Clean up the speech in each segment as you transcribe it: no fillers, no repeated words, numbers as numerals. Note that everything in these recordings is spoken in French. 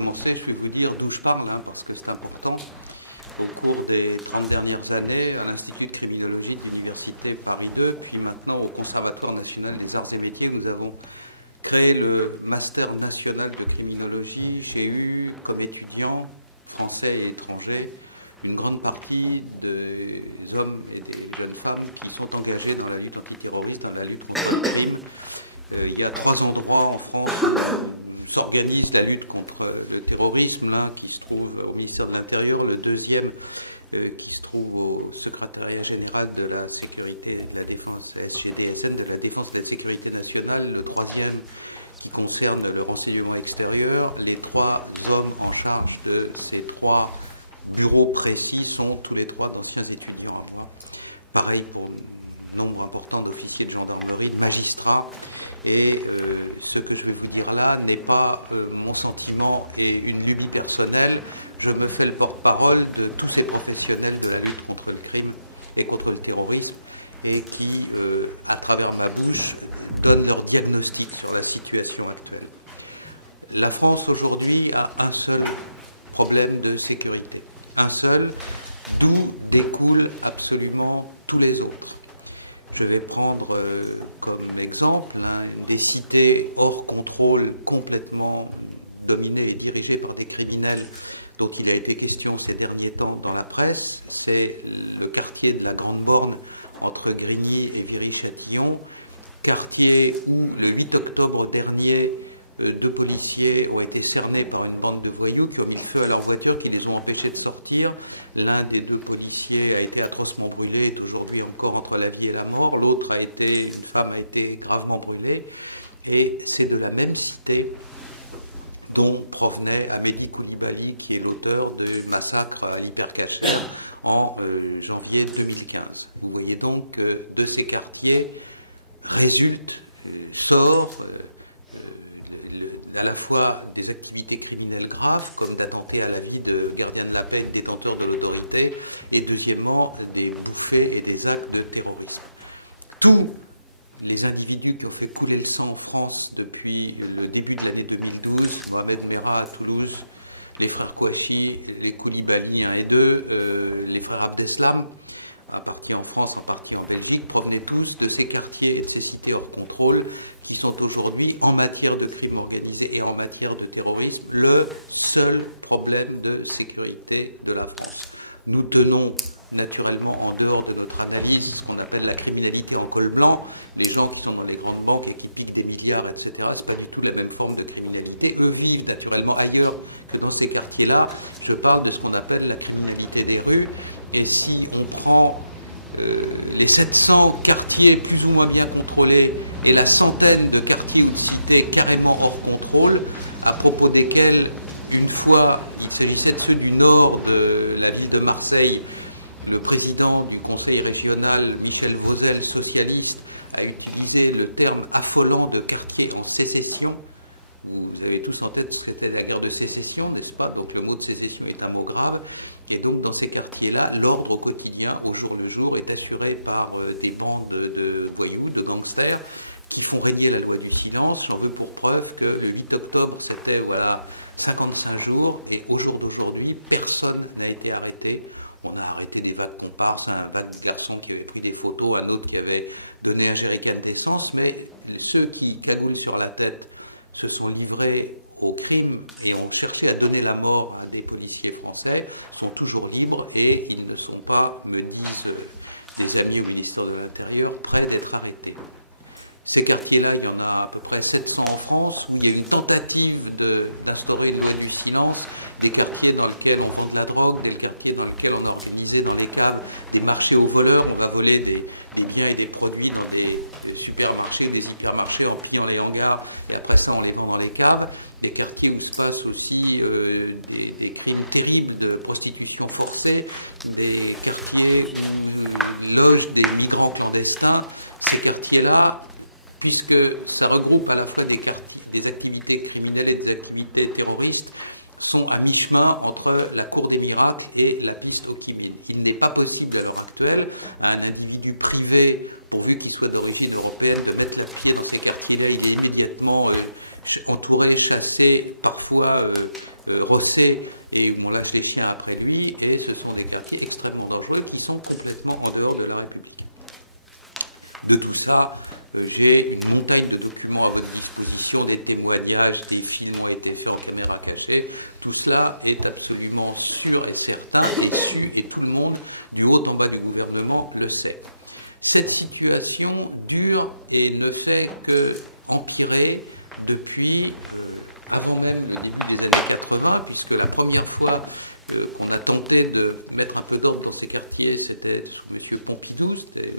commencer, je vais vous dire d'où je parle, hein, parce que c'est important. Au cours des 30 dernières années, à l'Institut de criminologie de l'Université Paris 2, puis maintenant au Conservatoire national des arts et métiers, nous avons créé le Master national de criminologie. J'ai eu comme étudiants français et étrangers une grande partie des hommes et des jeunes femmes qui sont engagés dans la lutte antiterroriste, dans la lutte contre le crime. Il y a 3 endroits en France où s'organise la lutte contre le terrorisme, l'un qui se trouve au ministère de l'Intérieur, le deuxième qui se trouve au secrétariat général de la sécurité et de la défense, la SGDSN, de la défense et de la sécurité nationale, le troisième qui concerne le renseignement extérieur. Les 3 hommes en charge de ces 3 bureaux précis sont tous les 3 d'anciens étudiants à moi. Pareil pour un nombre important d'officiers de gendarmerie, magistrats. Et ce que je vais vous dire là n'est pas mon sentiment et une lubie personnelle. Je me fais le porte-parole de tous ces professionnels de la lutte contre le crime et contre le terrorisme et qui, à travers ma bouche, donnent leur diagnostic sur la situation actuelle. La France aujourd'hui a un seul problème de sécurité. Un seul, d'où découlent absolument tous les autres. Je vais prendre comme exemple des cités hors contrôle, complètement dominées et dirigées par des criminels dont il a été question ces derniers temps dans la presse. C'est le quartier de la Grande Borne entre Grigny et Viry-Châtillon, quartier où le 8 octobre dernier, 2 policiers ont été cernés par une bande de voyous qui ont mis le feu à leur voiture, qui les ont empêchés de sortir. L'un des 2 policiers a été atrocement brûlé, est aujourd'hui encore entre la vie et la mort. L'autre une femme a été gravement brûlée. Et c'est de la même cité dont provenait Amélie Coulibaly, qui est l'auteur du massacre à l'Hypercacher en janvier 2015. Vous voyez donc que de ces quartiers sort à la fois des activités criminelles graves, comme d'attenter à la vie de gardiens de la paix, détenteurs de l'autorité, et deuxièmement, des bouffées et des actes de terrorisme. Tous les individus qui ont fait couler le sang en France depuis le début de l'année 2012, Mohamed Merah à Toulouse, les frères Kouachi, les Koulibaly 1 et 2, les frères Abdeslam, en partie en France, en partie en Belgique, provenaient tous de ces quartiers, ces cités hors contrôle, qui sont aujourd'hui, en matière de crime organisé et en matière de terrorisme, le seul problème de sécurité de la France. Nous tenons naturellement en dehors de notre analyse ce qu'on appelle la criminalité en col blanc. Les gens qui sont dans les grandes banques et qui piquent des milliards, etc., c'est pas du tout la même forme de criminalité. Eux vivent naturellement ailleurs que dans ces quartiers-là. Je parle de ce qu'on appelle la criminalité des rues. Et si on prend les 700 quartiers plus ou moins bien contrôlés et la centaine de quartiers ou cités carrément hors contrôle, à propos desquels, une fois, il s'agissait de ceux du nord de la ville de Marseille, le président du conseil régional, Michel Vauzel, socialiste, a utilisé le terme affolant de quartier en sécession. Vous avez tous en tête ce que c'était la guerre de sécession, n'est-ce pas? Donc le mot de sécession est un mot grave. Et donc dans ces quartiers-là, l'ordre au quotidien, au jour le jour, est assuré par des bandes de voyous, de gangsters, qui font régner la loi du silence. J'en veux pour preuve que le 8 octobre, c'était 55 jours, et au jour d'aujourd'hui, personne n'a été arrêté. On a arrêté des vagues comparses, un vague de garçons qui avait pris des photos, un autre qui avait donné un jerrycan d'essence, mais ceux qui cagoulent sur la tête se sont livrés au crime et ont cherché à donner la mort à des policiers français, sont toujours libres et ils ne sont pas, me disent des amis au ministère de l'Intérieur, prêts d'être arrêtés. Ces quartiers-là, il y en a à peu près 700 en France, où il y a une tentative d'instaurer le loi du silence, des quartiers dans lesquels on vend de la drogue, des quartiers dans lesquels on a organisé dans les caves des marchés aux voleurs, on va voler des biens et des produits dans des supermarchés ou des hypermarchés en pillant les hangars et après ça on les vend dans les caves, des quartiers où se passent aussi des crimes terribles de prostitution forcée, des quartiers où logent des migrants clandestins. Ces quartiers-là, puisque ça regroupe à la fois des activités criminelles et des activités terroristes, sont à mi-chemin entre la cour des miracles et la piste au civil. Il n'est pas possible à l'heure actuelle à un individu privé, pourvu qu'il soit d'origine européenne, de mettre la pied dans ces quartiers-là, il est immédiatement entouré, chassé, parfois rossé, et où on lâche les chiens après lui, et ce sont des quartiers extrêmement dangereux qui sont complètement en dehors de la République. De tout ça, j'ai une montagne de documents à votre disposition, des témoignages, des films ont été faits en caméra cachée. Tout cela est absolument sûr et certain, et tout le monde, du haut en bas du gouvernement, le sait. Cette situation dure et ne fait qu'empirer depuis avant même le début des années 80, puisque la première fois on a tenté de mettre un peu d'ordre dans ces quartiers, c'était sous M. Pompidou, c'était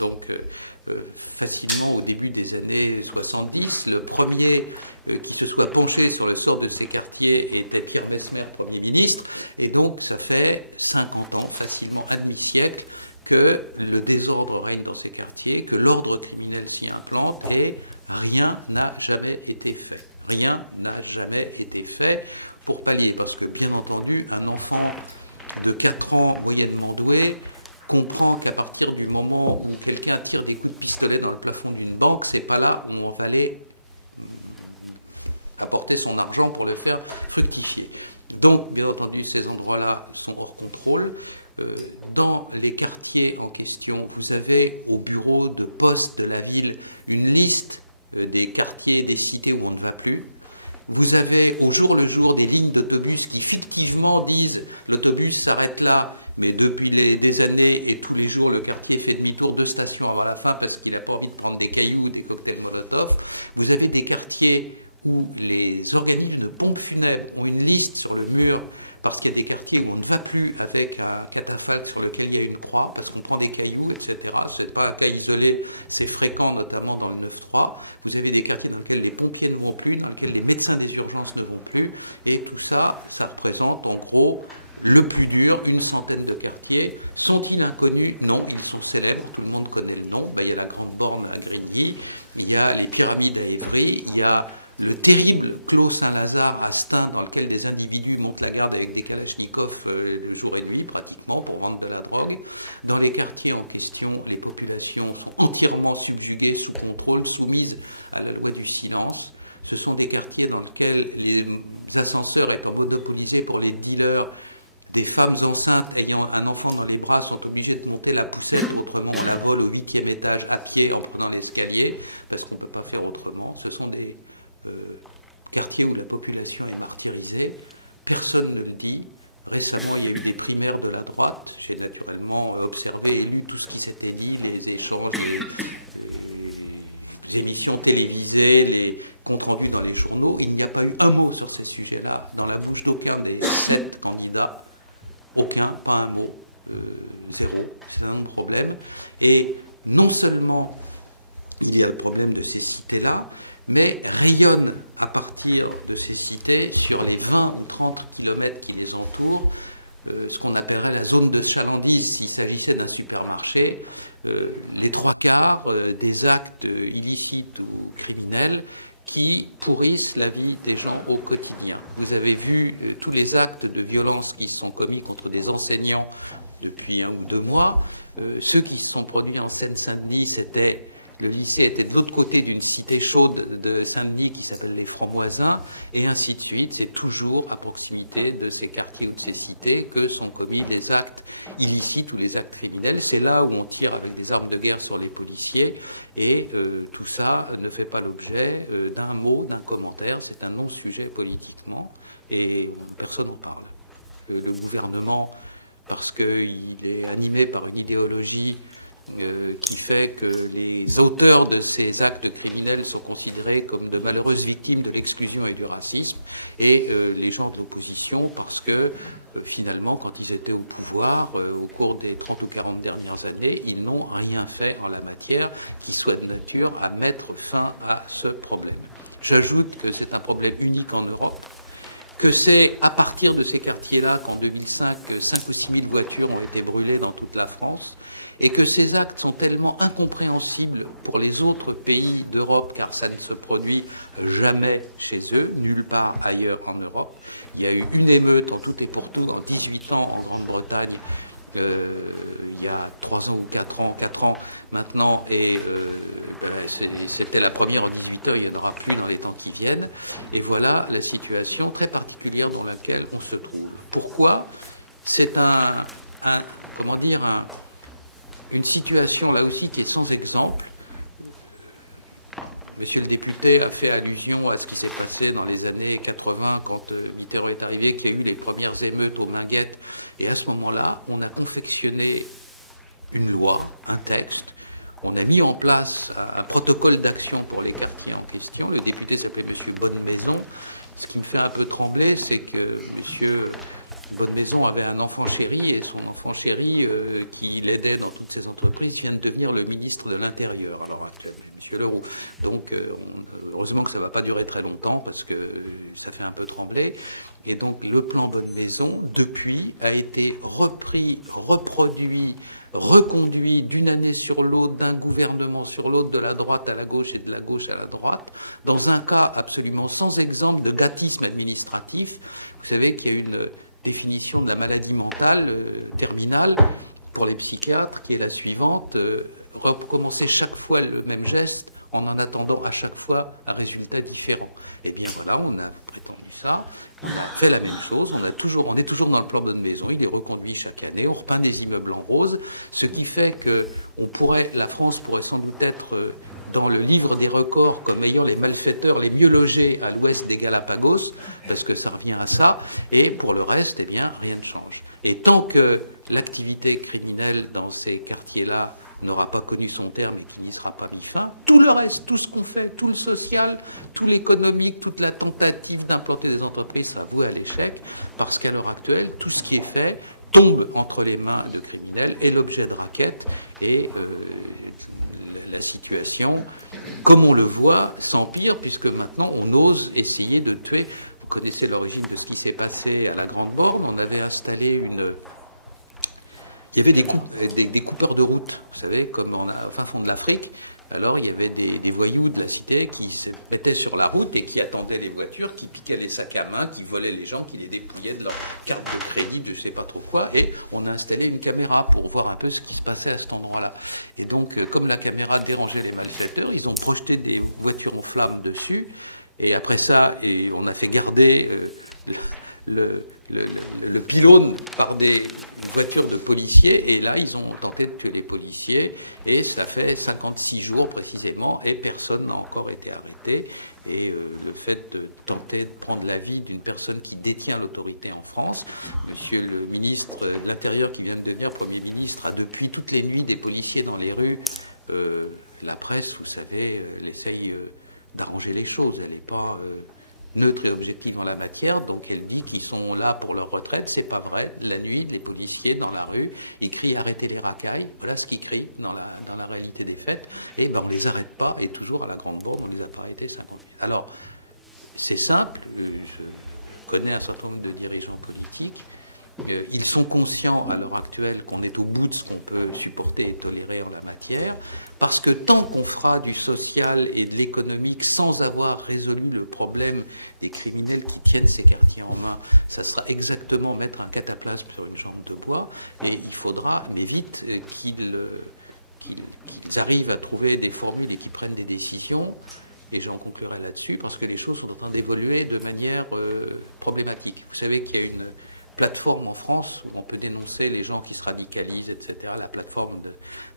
donc facilement au début des années 70. Le premier qui se soit penché sur le sort de ces quartiers était Pierre Messmer, Premier ministre, et donc ça fait 50 ans, facilement un demi-siècle, que le désordre règne dans ces quartiers, que l'ordre criminel s'y implante, et rien n'a jamais été fait. Rien n'a jamais été fait pour pallier, parce que bien entendu, un enfant de 4 ans moyennement doué comprend qu'à partir du moment où quelqu'un tire des coups de pistolet dans le plafond d'une banque, c'est pas là où on va aller apporter son argent pour le faire fructifier. Donc, bien entendu, ces endroits-là sont hors contrôle. Dans les quartiers en question, vous avez au bureau de poste de la ville une liste des quartiers, des cités où on ne va plus. Vous avez au jour le jour des lignes d'autobus qui fictivement disent l'autobus s'arrête là, mais depuis des années et tous les jours, le quartier fait demi-tour 2 stations avant la fin parce qu'il n'a pas envie de prendre des cailloux ou des cocktails Molotov. Vous avez des quartiers où les organismes de pompes funèbres ont une liste sur le mur parce qu'il y a des quartiers où on ne va plus avec un catafalque sur lequel il y a une croix, parce qu'on prend des cailloux, etc. Ce n'est pas un cas isolé, c'est fréquent, notamment dans le 9-3. Vous avez des quartiers dans lesquels les pompiers ne vont plus, dans lesquels les médecins des urgences ne vont plus, et tout ça, ça représente en gros le plus dur, une centaine de quartiers. Sont-ils inconnus? Non, ils sont célèbres, tout le monde connaît le nom. Ben, il y a la Grande Borne à Grigny, il y a les pyramides à Évry, il y a le terrible Clos Saint-Lazare à Stein, dans lequel des individus montent la garde avec des kalachnikovs le jour et nuit, pratiquement, pour vendre de la drogue. Dans les quartiers en question, les populations sont entièrement subjuguées, sous contrôle, soumises à la loi du silence. Ce sont des quartiers dans lesquels les ascenseurs étant monopolisés pour les dealers, des femmes enceintes ayant un enfant dans les bras sont obligées de monter la poussière, autrement on la vole au 8e étage à pied en prenant l'escalier, parce qu'on ne peut pas faire autrement. Ce sont des quartiers où la population est martyrisée, personne ne le dit. Récemment, il y a eu des primaires de la droite, j'ai naturellement observé et lu tout ce qui s'était dit, les échanges, les émissions télévisées, les comptes rendus dans les journaux. Il n'y a pas eu un mot sur ce sujet-là dans la bouche d'aucun des 7 candidats. Aucun, pas un mot, zéro. C'est un problème. Et non seulement il y a le problème de ces cités-là, mais rayonne à partir de ces cités sur les 20 ou 30 kilomètres qui les entourent, ce qu'on appellerait la zone de chalandise s'il s'agissait d'un supermarché, les 3 quarts des actes illicites ou criminels qui pourrissent la vie des gens au quotidien. Vous avez vu tous les actes de violence qui sont commis contre des enseignants depuis 1 ou 2 mois. Ceux qui se sont produits en Seine-Saint-Denis, le lycée était de l'autre côté d'une cité chaude de Saint-Denis qui s'appelle les Francs-Moisins, et ainsi de suite. C'est toujours à proximité de ces quartiers ou de ces cités que sont commis des actes illicites ou des actes criminels. C'est là où on tire avec des armes de guerre sur les policiers, et tout ça ne fait pas l'objet d'un mot, d'un commentaire. C'est un non-sujet politiquement, et personne n'en parle. Le gouvernement, parce qu'il est animé par une idéologie qui fait que les auteurs de ces actes criminels sont considérés comme de malheureuses victimes de l'exclusion et du racisme, et les gens de l'opposition parce que finalement, quand ils étaient au pouvoir, au cours des 30 ou 40 dernières années, ils n'ont rien fait en la matière qui soit de nature à mettre fin à ce problème. J'ajoute que c'est un problème unique en Europe, que c'est à partir de ces quartiers-là qu'en 2005, 5 ou 6 000 voitures ont été brûlées dans toute la France, et que ces actes sont tellement incompréhensibles pour les autres pays d'Europe, car ça ne se produit jamais chez eux, nulle part ailleurs en Europe. Il y a eu une émeute en tout et pour tout dans 18 ans en Grande-Bretagne, il y a 3 ans ou 4 ans maintenant, et c'était la première en 18 heures, il n'y en aura plus dans les temps qui viennent. Et voilà la situation très particulière dans laquelle on se trouve. Pourquoi? C'est une situation là aussi qui est sans exemple. Monsieur le député a fait allusion à ce qui s'est passé dans les années 80 quand Mitterrand est arrivé, qu'il y a eu les premières émeutes aux Minguettes. Et à ce moment-là, on a confectionné une loi, un texte. On a mis en place un protocole d'action pour les quartiers en question. Le député s'appelait M. Bonnemaison. Ce qui me fait un peu trembler, c'est que M. Bonnemaison avait un enfant chéri, et son enfant chéri, qui l'aidait dans toutes ses entreprises, vient de devenir le ministre de l'Intérieur. Alors, après, M. Leroux. Donc, heureusement que ça ne va pas durer très longtemps, parce que ça fait un peu trembler. Et donc, le plan Bonnemaison, depuis, a été repris, reproduit, reconduit d'une année sur l'autre, d'un gouvernement sur l'autre, de la droite à la gauche et de la gauche à la droite, dans un cas absolument sans exemple de gâtisme administratif. Vous savez qu'il y a une définition de la maladie mentale terminale pour les psychiatres qui est la suivante: recommencer chaque fois le même geste en attendant à chaque fois un résultat différent. Et bien voilà, on a entendu ça. On fait la même chose, on est toujours dans le plan Bonnemaison, il est reconduit chaque année, on repeint des immeubles en rose, ce qui fait que la France pourrait sans doute être dans le livre des records comme ayant les malfaiteurs les mieux logés à l'ouest des Galapagos, parce que ça revient à ça, et pour le reste, eh bien, rien ne change. Et tant que l'activité criminelle dans ces quartiers-là n'aura pas connu son terme et qu'il n'y sera pas mis fin, tout le reste, tout ce qu'on fait, tout le social, tout l'économique, toute la tentative d'implanter des entreprises, ça voué à l'échec, parce qu'à l'heure actuelle, tout ce qui est fait tombe entre les mains de criminels et l'objet de raquettes, et la situation, comme on le voit, s'empire, puisque maintenant on ose essayer de tuer. Vous connaissez l'origine de ce qui s'est passé à la Grande Borne. On avait installé il y avait des coupeurs de route, vous savez, comme au fond de l'Afrique. Alors il y avait des voyous de la cité qui se mettaient sur la route et qui attendaient les voitures, qui piquaient les sacs à main, qui volaient les gens, qui les dépouillaient de leur carte de crédit, je ne sais pas trop quoi. Et on a installé une caméra pour voir un peu ce qui se passait à cet endroit-là. Et donc, comme la caméra dérangeait les manifestants, ils ont projeté des voitures aux flammes dessus. Et après ça, on a fait garder le pylône par des voitures de policiers, et là ils ont tenté de tuer les policiers, et ça fait 56 jours précisément, et personne n'a encore été arrêté. Et le fait de tenter de prendre la vie d'une personne qui détient l'autorité en France, monsieur le ministre de l'Intérieur qui vient de devenir Premier ministre, a depuis toutes les nuits des policiers dans les rues. La presse, vous savez, elle essaye d'arranger les choses, elle n'est pas neutre et objective dans la matière, donc elle dit qu'ils sont là pour leur retraite. C'est pas vrai. La nuit, les policiers dans la rue, ils crient arrêtez les racailles, voilà ce qu'ils crient dans la réalité des faits, et ben, on ne les arrête pas, et toujours à la Grande Borne, on les a pas arrêtés 50. Alors, c'est simple, je connais un certain nombre de dirigeants politiques, ils sont conscients à l'heure actuelle qu'on est au bout de ce qu'on peut supporter et tolérer en la matière, parce que tant qu'on fera du social et de l'économique sans avoir résolu le problème des criminels qui tiennent ces quartiers en main, ça sera exactement mettre un cataplasme sur une jambe de bois, et il faudra, mais vite, qu'ils arrivent à trouver des formules et qu'ils prennent des décisions, et j'en conclurai là-dessus, parce que les choses sont en train d'évoluer de manière problématique. Vous savez qu'il y a une plateforme en France où on peut dénoncer les gens qui se radicalisent, etc., la plateforme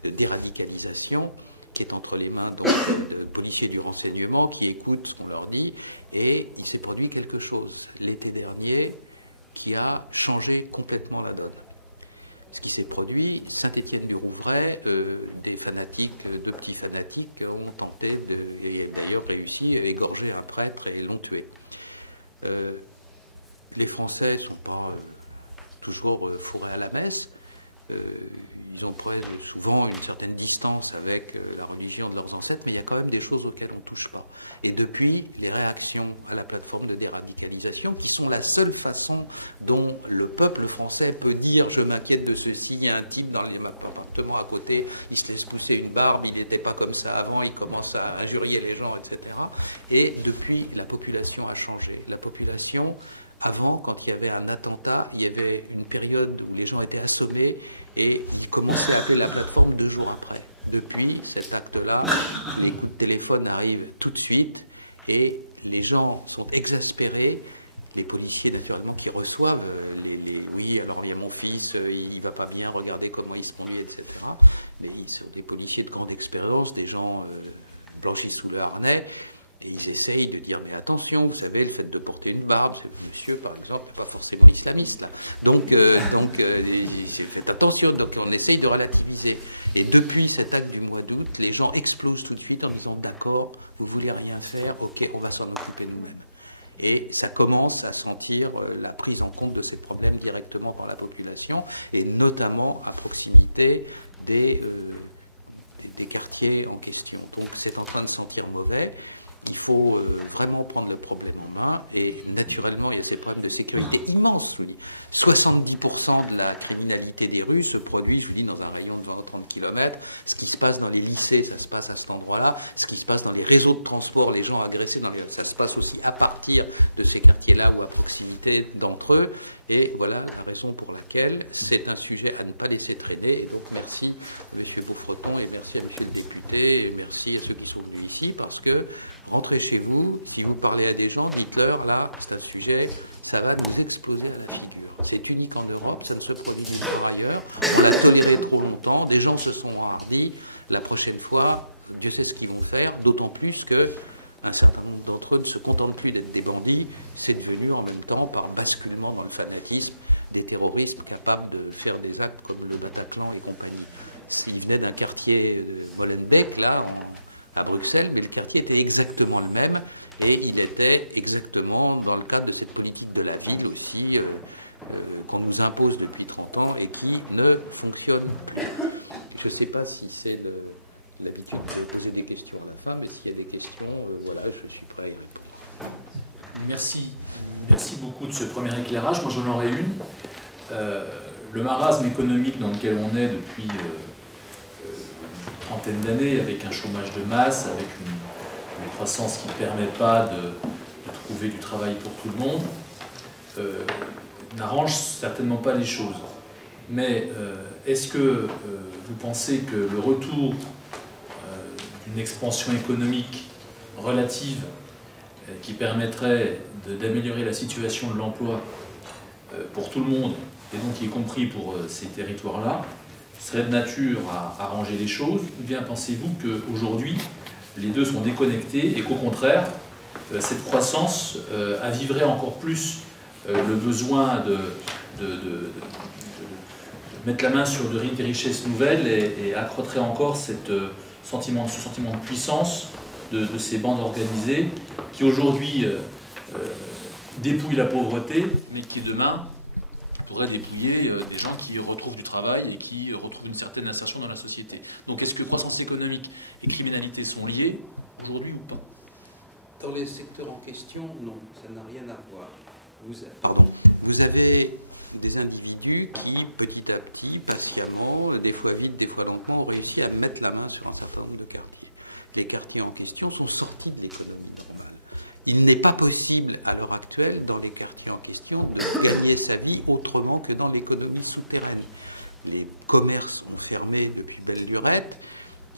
de déradicalisation, qui est entre les mains de policiers du renseignement qui écoutent ce qu'on leur dit, et il s'est produit quelque chose l'été dernier qui a changé complètement la donne. Ce qui s'est produit, Saint-Étienne-du-Rouvray, des fanatiques, deux petits fanatiques ont tenté, et d'ailleurs réussi, à égorger un prêtre et l'ont tué. Les Français ne sont pas toujours fourrés à la messe. Ils ont souvent une certaine distance avec la religion de leurs ancêtres, mais il y a quand même des choses auxquelles on ne touche pas. Et depuis, les réactions à la plateforme de déradicalisation, qui sont la seule façon dont le peuple français peut dire « je m'inquiète de ceci », il y a un type dans l'appartement à côté, il se laisse pousser une barbe, il n'était pas comme ça avant, il commence à injurier les gens, etc. Et depuis, la population a changé. La population, avant, quand il y avait un attentat, il y avait une période où les gens étaient assommés, et ils commençaient à appeler la plateforme 2 jours après. depuis cet acte-là, les coups de téléphone arrivent tout de suite et les gens sont exaspérés. Les policiers, naturellement, qui reçoivent oui, alors il y a mon fils, il va pas bien, regardez comment il se conduit, etc. Mais c'est des policiers de grande expérience, des gens blanchis sous le harnais, et ils essayent de dire, mais attention, vous savez, le fait de porter une barbe, ce monsieur, par exemple, n'est pas forcément islamiste. Là. Donc faites attention, donc on essaye de relativiser. Et depuis cet acte du mois d'août, les gens explosent tout de suite en disant, d'accord, vous voulez rien faire, ok, on va s'en occuper nous-mêmes. Et ça commence à sentir la prise en compte de ces problèmes directement par la population, et notamment à proximité des quartiers en question. Donc c'est en train de sentir mauvais. Il faut vraiment prendre le problème en main, et naturellement il y a ces problèmes de sécurité immenses. Oui. 70% de la criminalité des rues se produit, je vous dis, dans un rayon de 20 ou 30 km. Ce qui se passe dans les lycées, ça se passe à cet endroit-là. Ce qui se passe dans les réseaux de transport, les gens agressés, ça se passe aussi à partir de ces quartiers-là ou à proximité d'entre eux. Et voilà la raison pour laquelle c'est un sujet à ne pas laisser traîner. Donc merci M. Beaufreton et merci à M. le député et merci à ceux qui sont venus ici, parce que rentrez chez vous, si vous parlez à des gens, Hitler, là, c'est un sujet, ça va nous exploser à la figure. C'est unique en Europe, ça ne se produit nulle part ailleurs. On l'a toléré trop longtemps, des gens se sont enhardis. La prochaine fois, Dieu sait ce qu'ils vont faire, d'autant plus que un certain nombre d'entre eux ne se contentent plus d'être des bandits, c'est devenu en même temps, par basculement dans le fanatisme, des terroristes capables de faire des actes comme le Bataclan et compagnie. S'ils venaient d'un quartier Molenbeek, là, à Bruxelles, mais le quartier était exactement le même, et il était exactement dans le cadre de cette politique de la ville aussi, qu'on nous impose depuis 30 ans et qui ne fonctionne plus. Je ne sais pas si c'est l'habitude de poser des questions à la fin, mais s'il y a des questions, voilà, je suis prêt. Merci beaucoup de ce premier éclairage. Moi, j'en aurais une. Le marasme économique dans lequel on est depuis une trentaine d'années, avec un chômage de masse, avec une croissance qui ne permet pas de trouver du travail pour tout le monde, n'arrange certainement pas les choses. Mais est-ce que vous pensez que le retour d'une expansion économique relative qui permettrait d'améliorer la situation de l'emploi pour tout le monde, et donc y compris pour ces territoires-là, serait de nature à arranger les choses, ou bien pensez-vous qu'aujourd'hui, les deux sont déconnectés et qu'au contraire, cette croissance aviverait encore plus le besoin de mettre la main sur des richesses nouvelles et accroîtrait encore ce sentiment de puissance de ces bandes organisées qui aujourd'hui dépouillent la pauvreté, mais qui demain pourraient dépouiller des gens qui retrouvent du travail et qui retrouvent une certaine insertion dans la société. Donc est-ce que croissance économique et criminalité sont liées aujourd'hui ou pas? Dans les secteurs en question, non, ça n'a rien à voir. Vous avez des individus qui, petit à petit, patiemment, des fois vite, des fois lentement, ont réussi à mettre la main sur un certain nombre de quartiers. Les quartiers en question sont sortis de l'économie. Il n'est pas possible, à l'heure actuelle, dans les quartiers en question, de gagner sa vie autrement que dans l'économie souterraine. Les commerces sont fermés depuis belle lurette,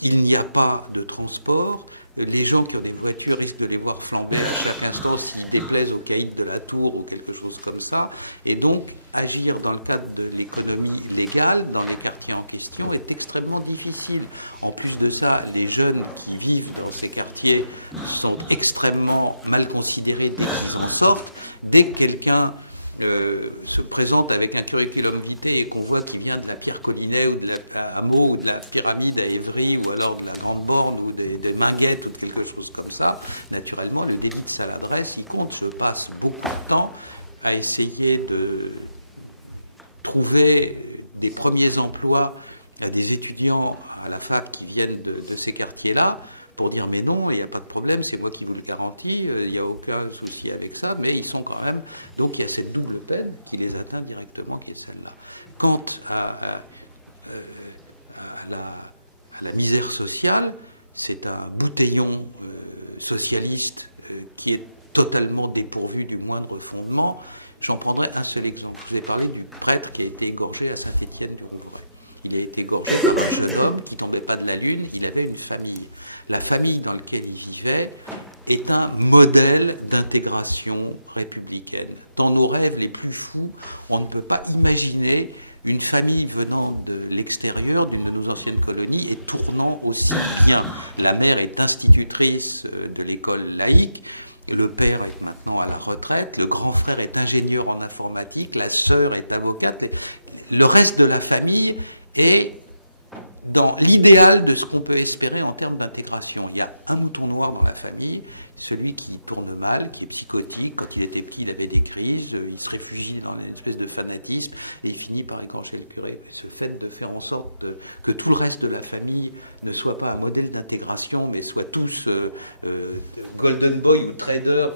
il n'y a pas de transport, les gens qui ont des voitures risquent de les voir flamber, à chaque instant s'ils déplaisent aux caïds de la tour ou quelque chose comme ça, et donc agir dans le cadre de l'économie légale dans les quartiers en question est extrêmement difficile. En plus de ça, les jeunes qui vivent dans ces quartiers sont extrêmement mal considérés de toute sorte. Dès que quelqu'un se présente avec un curriculum vitae et qu'on voit qu'il vient de la Pierre Collinet ou de la Hameau ou de la Pyramide à Évry ou alors de la Grande Borne ou des Minguettes ou quelque chose comme ça, naturellement le débit de l'adresse, il compte. Je passe beaucoup de temps à essayer de trouver des premiers emplois à des étudiants à la fac qui viennent de ces quartiers-là pour dire mais non, il n'y a pas de problème, c'est moi qui vous le garantis, il n'y a aucun souci avec ça, mais ils sont quand même... Donc il y a cette double peine qui les atteint directement, qui est celle-là. Quant à la misère sociale, c'est un bouteillon socialiste qui est totalement dépourvu du moindre fondement. J'en prendrai un seul exemple. Je vais parler du prêtre qui a été égorgé à Saint-Étienne-du-Rouvray. il a été gorgé par un jeune homme qui ne tombait pas de la lune, il avait une famille. La famille dans laquelle il vivait est un modèle d'intégration républicaine. Dans nos rêves les plus fous, on ne peut pas imaginer une famille venant de l'extérieur, d'une de nos anciennes colonies, et tournant aussi bien. La mère est institutrice de l'école laïque, le père est maintenant à la retraite, le grand frère est ingénieur en informatique, la sœur est avocate. Le reste de la famille est dans l'idéal de ce qu'on peut espérer en termes d'intégration. Il y a un mouton noir dans la famille, celui qui tourne mal, qui est psychotique. Quand il était petit, il avait des crises, il se réfugie dans une espèce de fanatisme et il finit par écorcher le curé. Et ce fait de faire en sorte que tout le reste de la famille ne soit pas un modèle d'intégration, mais soit tous Golden Boy ou trader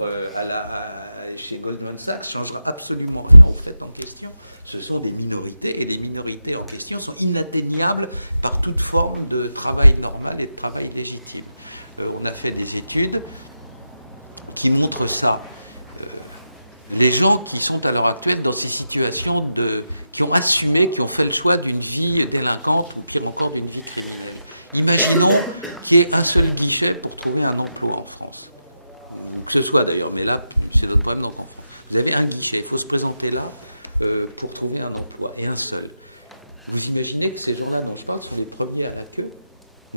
chez Goldman Sachs, ne changera absolument rien au fait en question. Ce sont des minorités, et les minorités en question sont inatteignables par toute forme de travail normal et de travail légitime. On a fait des études qui montrent ça. Les gens qui sont à l'heure actuelle dans ces situations qui ont assumé, qui ont fait le choix d'une vie délinquante ou pire encore d'une vie criminelle. Imaginons qu'il y ait un seul guichet pour trouver un emploi en France. Que ce soit d'ailleurs, mais là, c'est notre problème. Vous avez un guichet, il faut se présenter là pour trouver un emploi, et un seul. Vous imaginez que ces gens-là dont je parle sont les premiers à la queue?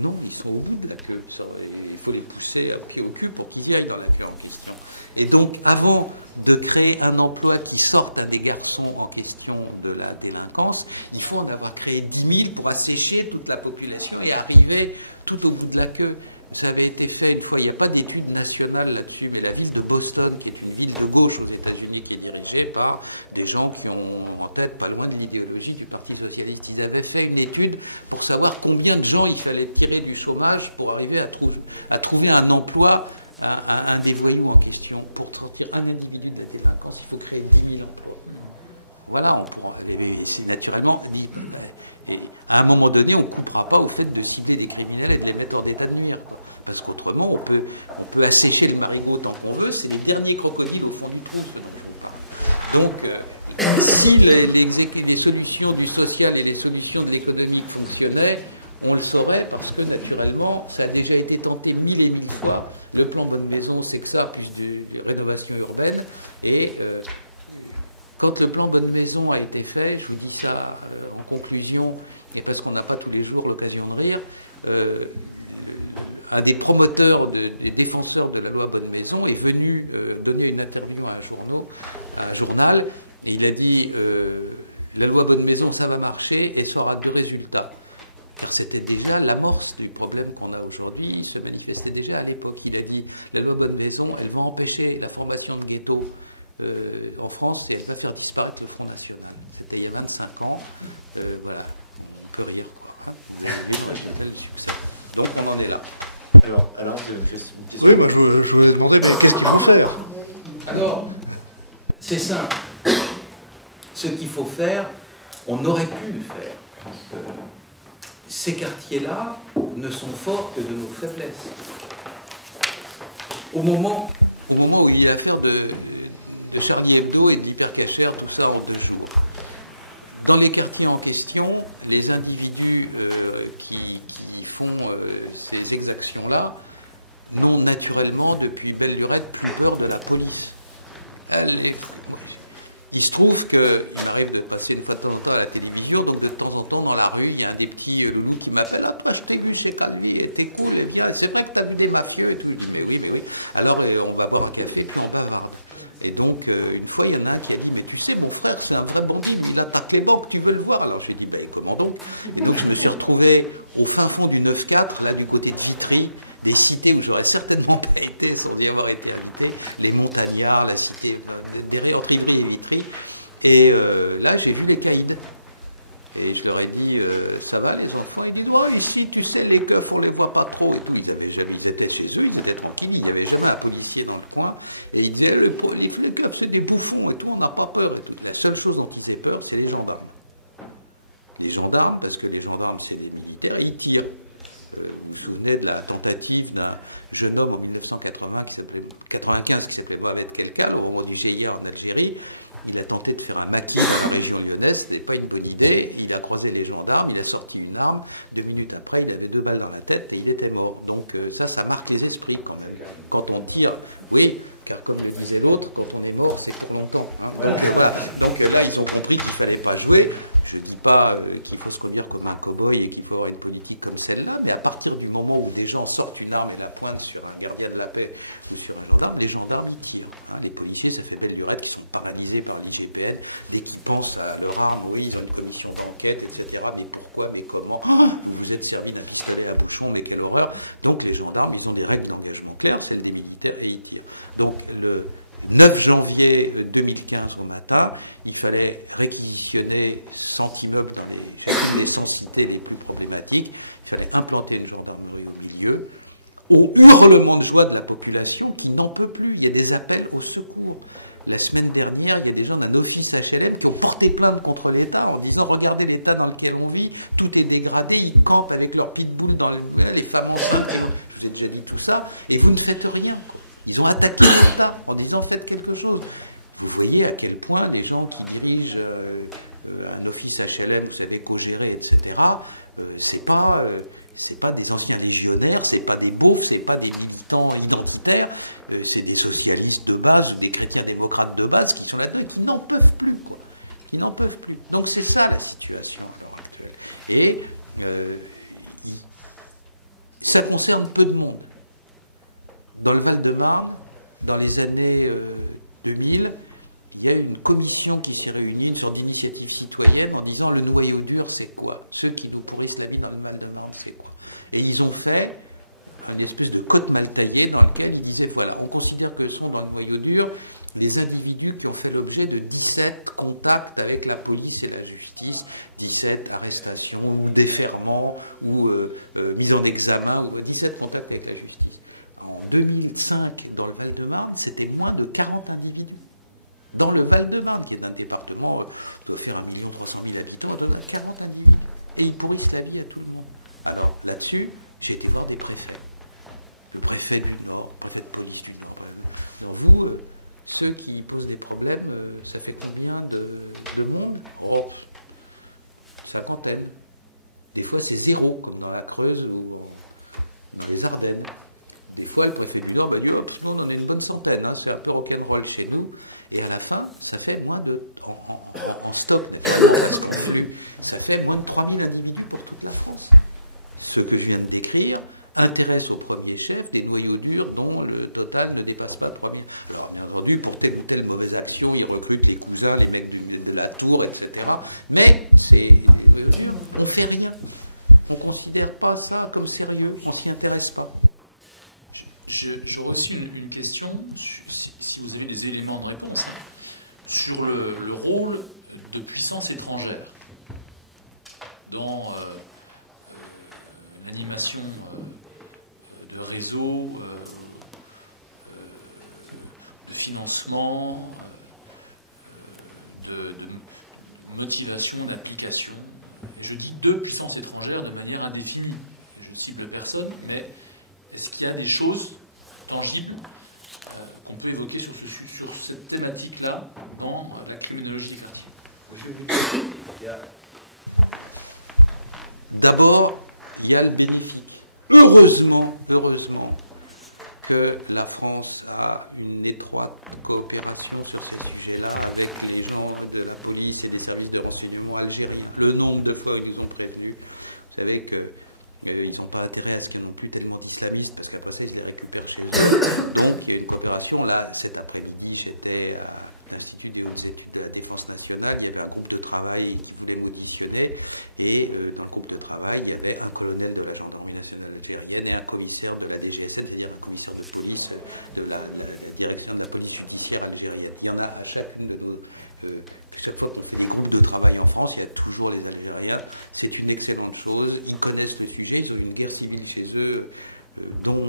Non, ils sont au bout de la queue. Il faut les pousser à pied au cul pour qu'ils y aillent dans la queue en question. Et donc, avant de créer un emploi qui sorte à des garçons en question de la délinquance, il faut en avoir créé 10 000 pour assécher toute la population et arriver tout au bout de la queue. Ça avait été fait une fois, il n'y a pas d'étude nationale là-dessus, mais la ville de Boston, qui est une ville de gauche aux États-Unis, qui est dirigée par des gens qui ont en tête pas loin de l'idéologie du Parti socialiste, ils avaient fait une étude pour savoir combien de gens il fallait tirer du chômage pour arriver à trouver un emploi, un des voyous en question. Pour sortir un individu de la délinquance, il faut créer 10 000 emplois. Voilà, c'est naturellement. Et à un moment donné, on ne coupera pas au fait de cibler des criminels et de les mettre en état de nuire. Parce qu'autrement, on peut assécher les marigots tant qu'on veut, c'est les derniers crocodiles au fond du trou. Donc, si les solutions du social et les solutions de l'économie fonctionnaient, on le saurait parce que naturellement, ça a déjà été tenté 1000 et 1000 fois. Le plan Bonne Maison, c'est que ça, plus de rénovation urbaine. Et quand le plan Bonne Maison a été fait, je vous dis ça en conclusion, et parce qu'on n'a pas tous les jours l'occasion de rire, un des promoteurs, des défenseurs de la loi Bonne Maison est venu donner une interview à un journal, et il a dit la loi Bonne Maison, ça va marcher et ça aura deux résultats. C'était déjà l'amorce du problème qu'on a aujourd'hui, il se manifestait déjà à l'époque. Il a dit la loi Bonne Maison, elle va empêcher la formation de ghettos en France et elle va faire disparaître le Front National. C'était il y a 25 ans, voilà, on peut rien. Donc on en est là. Alors j'ai une question. Oui, moi je voulais demander qu'est-ce qu'il faut faire. Alors, c'est simple. Ce qu'il faut faire, on aurait pu le faire. Ces quartiers-là ne sont forts que de nos faiblesses. Au moment où il y a l'affaire de Charlie Hebdo et d'Hypercacher, tout ça en 2 jours. Dans les quartiers en question, les individus qui font ces exactions-là n'ont naturellement, depuis belle lurette, plus peur de la police. Il se trouve qu'on arrive de passer une fois de temps à la télévision, donc de temps en temps dans la rue, il y a un des petits loulous qui m'appelle « Ah, je t'ai vu chez Calvi, et t'es cool, et bien, c'est vrai que t'as vu des mafieux, et tout. » Mais oui. Alors, on va boire un café, puis on va voir. Et donc, une fois, il y en a un qui a dit « Mais tu sais, mon frère, c'est un vrai bandit, il attaque les banques, tu veux le voir ?» Alors, j'ai dit « Ben, comment donc ?» Et donc, je me suis retrouvé au fin fond du 9-4, là, du côté de Vitry, les cités où j'aurais certainement été, sans y avoir été invité, les Montagnards, la cité, des Rivry et Vitry. Et là, j'ai vu les caïds. Et je leur ai dit, ça va les enfants? Ils disent, ouais, ici, tu sais, les keufs, on les voit pas trop. Et puis, ils étaient chez eux, ils étaient tranquilles, il n'y avait jamais un policier dans le coin. Et ils disaient, les keufs, c'est des bouffons et tout, on n'a pas peur. Et tout. La seule chose dont ils aient peur, c'est les gendarmes. Les gendarmes, parce que les gendarmes, c'est les militaires, ils tirent. Vous vous souvenez de la tentative d'un jeune homme en 1995 qui s'appelait Mohamed Kelkal, au moment du GIA en Algérie. Il a tenté de faire un maquis dans la région lyonnaise, ce n'était pas une bonne idée. Il a croisé les gendarmes, il a sorti une arme, 2 minutes après, il avait 2 balles dans la tête et il était mort. Donc ça marque les esprits quand même. Quand on tire, oui, car comme le disait l'autre, quand on est mort, c'est pour longtemps. Hein, voilà. Donc là, ils ont compris qu'il ne fallait pas jouer. Je ne dis pas qu'il faut se conduire comme un cow-boy et qu'il faut avoir une politique comme celle-là, mais à partir du moment où des gens sortent une arme et la pointent sur un gardien de la paix ou sur un gendarme, les gendarmes tirent. Les policiers, ça fait belle lurette, ils sont paralysés par l'IGPN. Dès qu'ils pensent à leur arme, oui, ils ont une commission d'enquête, etc. Mais pourquoi, mais comment? Vous vous êtes servi d'un pistolet à bouchon, mais quelle horreur. Donc les gendarmes, ils ont des règles d'engagement claires, celles des militaires, et ils tirent. Donc le 9 janvier 2015 au matin, il fallait réquisitionner 100 immeubles dans les sensibilités les plus problématiques. Il fallait implanter une gendarmerie au milieu. Au hurlement de joie de la population qui n'en peut plus. Il y a des appels au secours. La semaine dernière, il y a des gens d'un office HLM qui ont porté plainte contre l'État en disant « Regardez l'État dans lequel on vit, tout est dégradé, ils campent avec leurs pitbulls dans les femmes ont vous avez déjà dit tout ça, et vous ne faites rien. » Ils ont attaqué l'État en disant « Faites quelque chose. » Vous voyez à quel point les gens qui dirigent un office HLM, vous savez, co-géré, etc., c'est pas des anciens légionnaires, c'est pas des beaufs, c'est pas des militants identitaires, c'est des socialistes de base ou des chrétiens démocrates de base qui sont là-dedans et qui n'en peuvent plus. Quoi. Ils n'en peuvent plus. Donc c'est ça la situation. Et ça concerne peu de monde. Dans le Val-de-Marne, dans les années 2000, il y a une commission qui s'est réunie sur d'initiative citoyenne en disant le noyau dur, c'est quoi? Ceux qui nous pourrissent la vie dans le Val-de-Marne, c'est quoi? Et ils ont fait une espèce de code mal taillé dans lequel ils disaient voilà, on considère que sont dans le noyau dur les individus qui ont fait l'objet de 17 contacts avec la police et la justice, 17 arrestations, déferments ou mise en examen, ou 17 contacts avec la justice. En 2005, dans le Val-de-Marne, c'était moins de 40 individus. Dans le Val-de-Marne, qui est un département qui doit faire 1 300 000 habitants, on donne à 40 individus. Et ils pourrissent la vie à tout le monde. Alors là-dessus, j'ai été voir des préfets. Le préfet du Nord, le préfet de police du Nord. Alors vous, ceux qui posent des problèmes, ça fait combien de monde? Oh, 50. Des fois c'est 0, comme dans la Creuse ou dans les Ardennes. Des fois le préfet du Nord va dire oh, on en est une bonne centaine, hein, c'est un peu rock'n'roll chez nous. Et à la fin, ça fait moins de, en stock, ça fait moins de 3000 individus pour toute la France. Ce que je viens de décrire intéresse au premier chef des noyaux durs dont le total ne dépasse pas 3000. Alors, bien entendu, pour telle ou telle mauvaise action, ils recrutent les cousins, les mecs de la tour, etc. Mais c'est on ne fait rien. On ne considère pas ça comme sérieux, on ne s'y intéresse pas. J'aurais aussi une question, si vous avez des éléments de réponse, sur le rôle de puissance étrangère dans l'animation de réseaux, de financement, de motivation, d'application. Je dis de puissance étrangère de manière indéfinie. Je ne cible personne, mais est-ce qu'il y a des choses tangibles qu'on peut évoquer sur cette thématique-là dans la criminologie créative? Je vais vous dire, d'abord, il y a le bénéfique. Heureusement que la France a une étroite coopération sur ce sujet-là avec les gens de la police et des services de renseignement algériens. Le nombre de fois ils nous ont prévenus, vous savez qu'ils n'ont pas intérêt à ce qu'il y ait non plus tellement d'islamistes, parce qu'après ça, ils les récupèrent chez eux. Donc, il y a une coopération. Là, cet après-midi, j'étais à l'Institut des hautes études de la Défense nationale. Il y avait un groupe de travail qui voulait m'auditionner. Et dans le groupe de travail, il y avait un colonel de la gendarmerie nationale algérienne et un commissaire de la DGSN, c'est-à-dire un commissaire de police de la direction de la police judiciaire algérienne. Il y en a à chacune de nos... chaque fois qu'on fait des groupes de travail en France, il y a toujours les Algériens. C'est une excellente chose. Ils connaissent le sujet. Ils ont une guerre civile chez eux, dont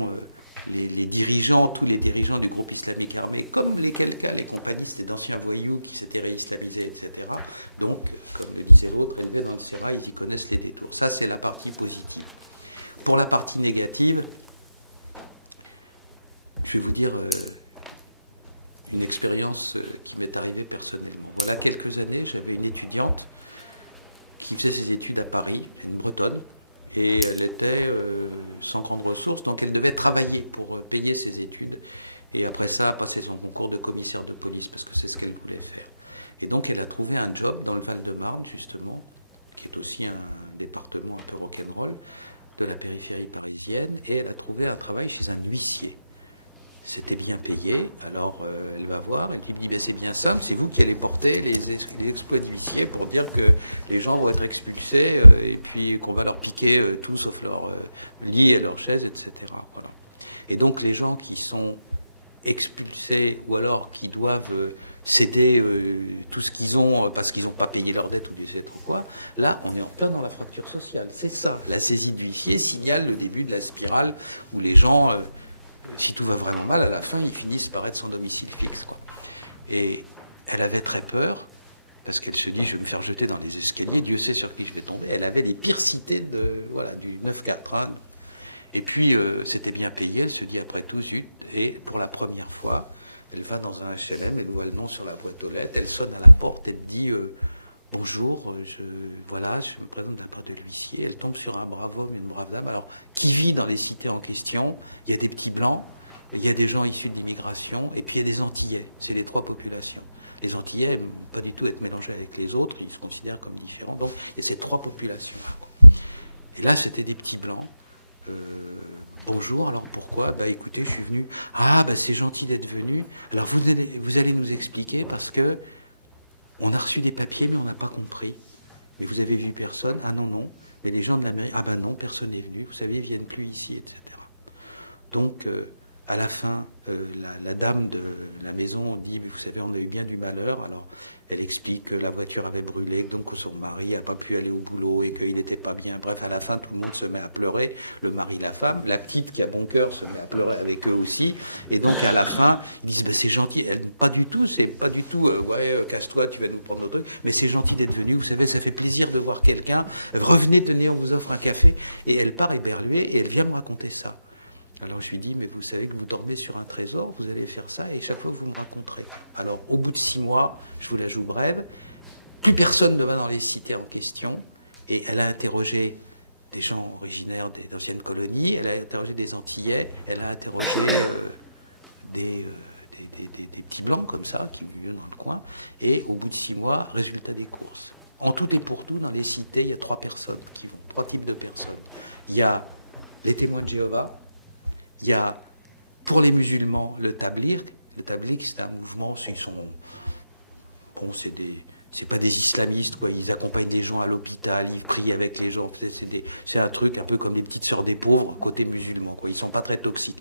les dirigeants, tous les dirigeants du groupe islamique armé, comme les compagnistes, les anciens voyous qui s'étaient réislamisés, etc. Donc, comme le disait l'autre, on est dans le sérail, ils connaissent les détours. Ça, c'est la partie positive. Pour la partie négative, je vais vous dire une expérience qui m'est arrivée personnellement. Voilà quelques années, j'avais une étudiante qui faisait ses études à Paris, une bretonne, et elle était sans grande ressource, donc elle devait travailler pour payer ses études, et après ça, passer son concours de commissaire de police, parce que c'est ce qu'elle voulait faire. Et donc elle a trouvé un job dans le Val-de-Marne, justement, qui est aussi un département un peu rock'n'roll, de la périphérie parisienne, et elle a trouvé un travail chez un huissier. C'était bien payé, alors elle va voir, et puis elle dit, ben, c'est bien ça, c'est vous qui allez porter les exploits d'huissier pour dire que les gens vont être expulsés, et puis qu'on va leur piquer tout sauf leur lit et leur chaise, etc. Voilà. Et donc les gens qui sont expulsés, ou alors qui doivent céder tout ce qu'ils ont parce qu'ils n'ont pas payé leur dette ou des quoi, là on est en plein dans la fracture sociale. C'est ça, la saisie d'huissier signale le début de la spirale où les gens... si tout va vraiment mal, à la fin, ils finissent par être sans domicile québécois. Et elle avait très peur, parce qu'elle se dit, je vais me faire jeter dans les escaliers, Dieu sait sur qui je vais tomber. Elle avait les pires cités du 9-4. Et puis, c'était bien payé, elle se dit après tout, zut. Et pour la première fois, elle va dans un HLM, elle voit le nom sur la boîte aux lettres, elle sonne à la porte, elle dit, bonjour, je me présente de la part de l'huissier. Elle tombe sur un brave homme, une brave dame. Alors, qui vit dans les cités en question? Il y a des petits blancs, il y a des gens issus de l'immigration, et puis il y a des Antillais. C'est les trois populations. Les Antillais n'aiment pas du tout être mélangés avec les autres, ils se considèrent comme différents. Donc, et c'est trois populations. Et là, c'était des petits blancs. Bonjour, alors pourquoi? Bah écoutez, je suis venu. Ah, bah c'est gentil d'être venu. Alors vous allez nous expliquer parce que on a reçu des papiers, mais on n'a pas compris. Et vous avez vu personne? Ah non, non. Mais les gens de la mairie, ah ben non, personne n'est venu. Vous savez, ils ne viennent plus ici, etc. Donc, à la fin, la dame de la maison dit, vous savez, on a eu bien du malheur. Alors, elle explique que la voiture avait brûlé, donc que son mari n'a pas pu aller au boulot et qu'il n'était pas bien. Bref, à la fin, tout le monde se met à pleurer. Le mari, la femme, la petite qui a bon cœur se met à pleurer avec eux aussi. Et donc, à la fin, ils disent, c'est gentil. Elle dit, pas du tout, c'est pas du tout, casse-toi, tu vas nous prendre d'autres. Mais c'est gentil d'être venu. Vous savez, ça fait plaisir de voir quelqu'un. Revenez, tenez, on vous offre un café. Et elle part éberluée et elle vient me raconter ça. Alors je lui dis, mais vous savez que vous dormez sur un trésor, vous allez faire ça, et chaque fois que vous me rencontrez. Alors au bout de 6 mois, je vous la joue brève, plus personne ne va dans les cités en question, et elle a interrogé des gens originaires des anciennes colonies, elle a interrogé des Antillais, elle a interrogé des petits blancs comme ça, qui vivaient dans le coin, et au bout de 6 mois, résultat des courses. En tout et pour tout, dans les cités, il y a 3 types de personnes. Il y a les témoins de Jéhovah, il y a, pour les musulmans, le Tabligh. Le Tabligh, c'est un mouvement, c'est pas des islamistes, quoi. Ils accompagnent des gens à l'hôpital, ils prient avec les gens. C'est un truc un peu comme les petites sœurs des pauvres, côté musulman, quoi. Ils ne sont pas très toxiques.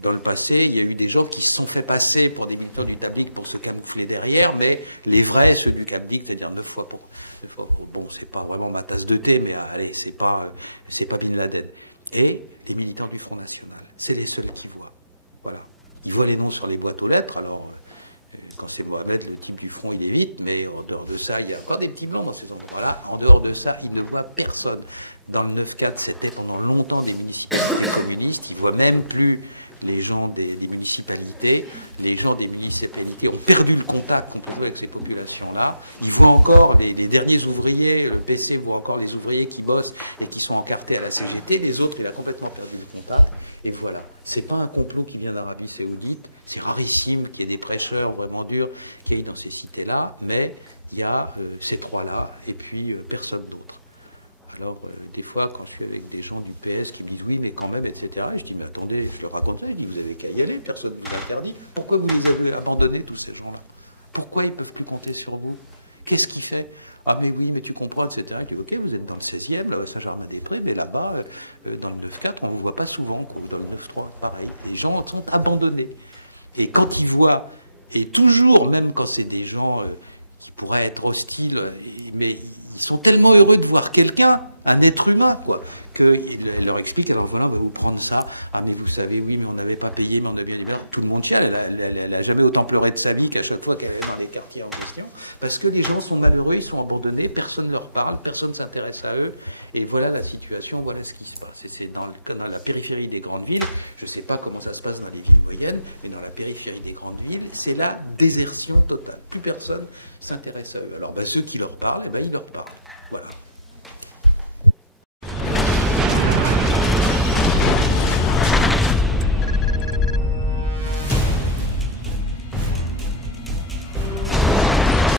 Dans le passé, il y a eu des gens qui se sont fait passer pour des militants du Tabligh pour se camoufler derrière, mais les vrais, ceux du Tabligh, c'est-à-dire 9 fois pour... Bon, c'est pas vraiment ma tasse de thé, mais allez, c'est pas Bin Laden. Et les militants du Front National. C'est les seuls qui voient. Voilà. Ils voient les noms sur les boîtes aux lettres, alors quand c'est boîtes aux lettres, le type du front il évite, mais en dehors de ça, il y a encore des petits blancs dans ces endroits-là. En dehors de ça, ils ne voient personne. Dans le 9-4, c'était pendant longtemps les municipalités communistes, ils ne voient même plus les gens des municipalités. Les gens des municipalités ont perdu le contact avec ces populations-là. Ils voient encore les derniers ouvriers, le PC voit encore les ouvriers qui bossent et qui sont encartés à la CGT, les autres, il a complètement perdu le contact. Et voilà, c'est pas un complot qui vient d'Arabie Saoudite, c'est rarissime qu'il y ait des prêcheurs vraiment durs qui aillent dans ces cités-là, mais il y a ces trois-là, et puis personne d'autre. Alors, des fois, quand je suis avec des gens du PS qui disent oui, mais quand même, etc., je dis, mais attendez, je leur raconterai, je dis, vous avez qu'à y aller, personne ne vous interdit. Pourquoi vous les avez abandonnés, tous ces gens-là? Pourquoi ils ne peuvent plus compter sur vous? Qu'est-ce qui fait? Ah, mais oui, mais tu comprends, etc. Je dis, ok, vous êtes dans le 16e, là, au Saint-Germain-des-Prés, mais là-bas, dans le 9-4, on ne vous voit pas souvent, dans le 9-3, pareil. Les gens sont abandonnés. Et quand ils voient, et toujours, même quand c'est des gens qui pourraient être hostiles, mais ils sont tellement heureux de voir quelqu'un, un être humain, quoi, qu'il leur explique, alors voilà, on va vous prendre ça. Ah, mais vous savez, oui, mais on n'avait pas payé, mais on avait les verres. Tout le monde chiale. Elle n'a jamais autant pleuré de sa vie qu'à chaque fois qu'elle allait dans les quartiers en question. Parce que les gens sont malheureux, ils sont abandonnés, personne ne leur parle, personne ne s'intéresse à eux. Et voilà la situation, voilà ce qui se passe. C'est dans la périphérie des grandes villes, je ne sais pas comment ça se passe dans les villes moyennes, mais dans la périphérie des grandes villes, c'est la désertion totale. Plus personne s'intéresse à eux. Alors, ceux qui leur parlent, ils leur parlent. Voilà.